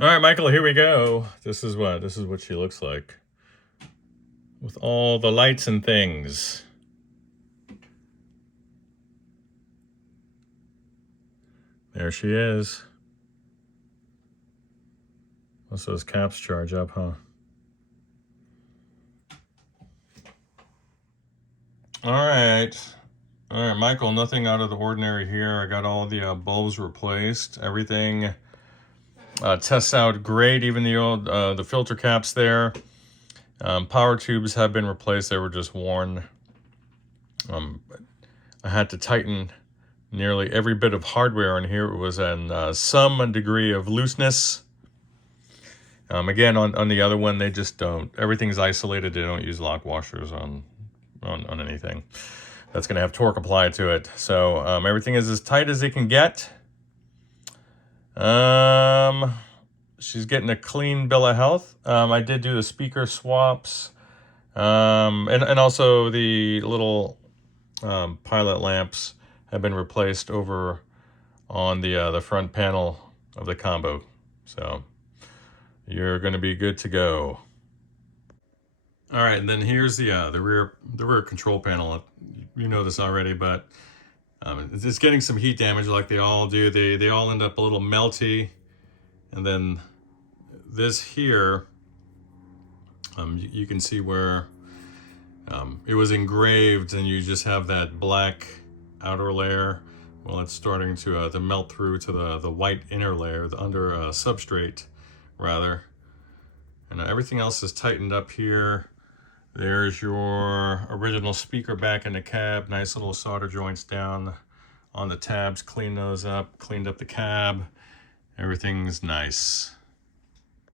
All right, Michael, here we go. This is what she looks like with all the lights and things. There she is. Once those caps charge up, huh? All right, Michael, nothing out of the ordinary here. I got all the bulbs replaced. Everything tests out great, even the old the filter caps there. Power tubes have been replaced. They were just worn. I had to tighten nearly every bit of hardware in here. It was in some degree of looseness. Again, on the other one, they just don't. Everything's isolated. They don't use lock washers on anything that's going to have torque applied to it. So everything is as tight as it can get. She's getting a clean bill of health. I did do the speaker swaps, and also the little pilot lamps have been replaced over on the front panel of the combo. So you're going to be good to go. All right, and then here's the rear control panel. You know this already, but it's getting some heat damage like they all do. They all end up a little melty, and then this here, you can see where it was engraved, and you just have that black outer layer. Well, it's starting to melt through to the white inner layer, the under substrate, rather. And everything else is tightened up here. There's your original speaker back in the cab. Nice little solder joints down on the tabs. Clean those up. Cleaned up the cab. Everything's nice.